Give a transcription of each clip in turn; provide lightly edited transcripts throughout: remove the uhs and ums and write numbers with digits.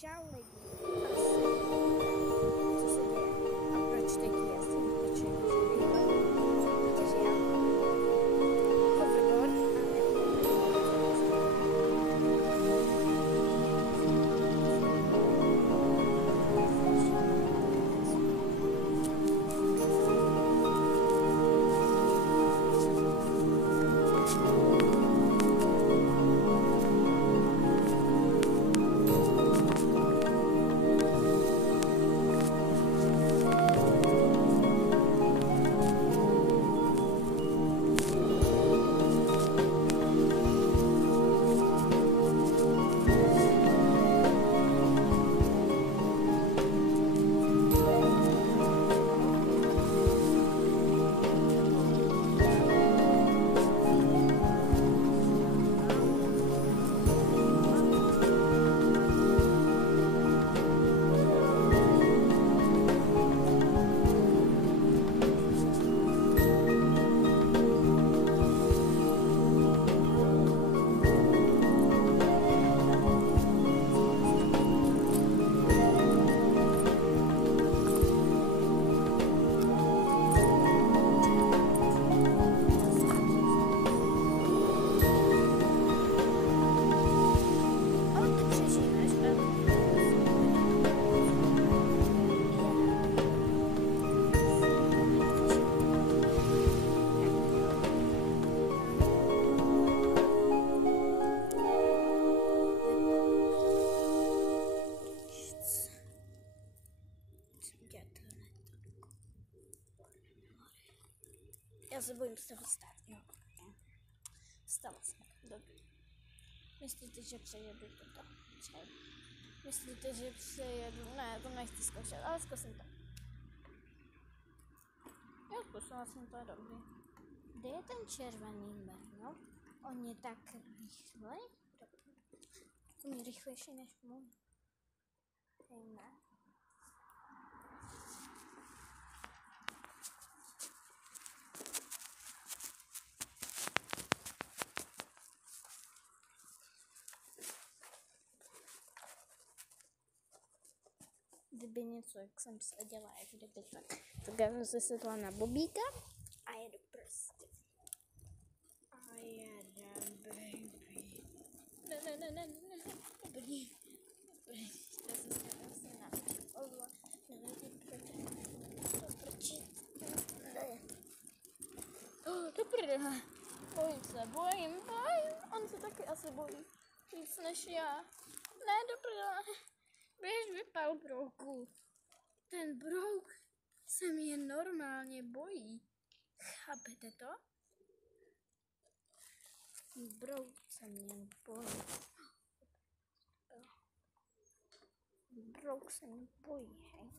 Čau lidi, asi co se děje a proč teď jezdím, proč jezdím rychle, protože já hoverboard a já se bojím z toho stát. Jo, okay. Stala se. Dobře. Myslíte, že přejedu toto? Myslíte, že přejedu? Ne, to nechci zkoušet, ale zkusím to. Jo, zkusila jsem to, dobrý. Kde je ten červený Brno? On je tak rychlej? On je rychlejší než můj. Ne. Kdyby něco, jak jsem seděla, jak kdyby tak já jsem se sedla na bobíka a jedu prostě. A jedem, baby. Ne, dobrý. Já jsem se vlastně na ozla. To prdele. Bojím. On se taky asi bojí. Víc než já. Ne, do prdele. Běž vypal brouku. Ten brouk se mě normálně bojí. Chápete to? Brouk se mě bojí. Brouk se mě bojí, hej.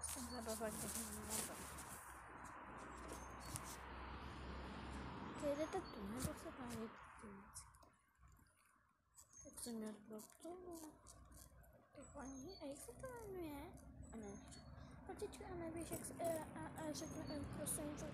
Jsem zabavila, když mě nebyl. Ty jdete tu, nebo se tam jdete tu? Tak jsem měl brouk. A jak se to jmenuje? A ne. Patička, a nevíš, jak se... A řekne, prosím, co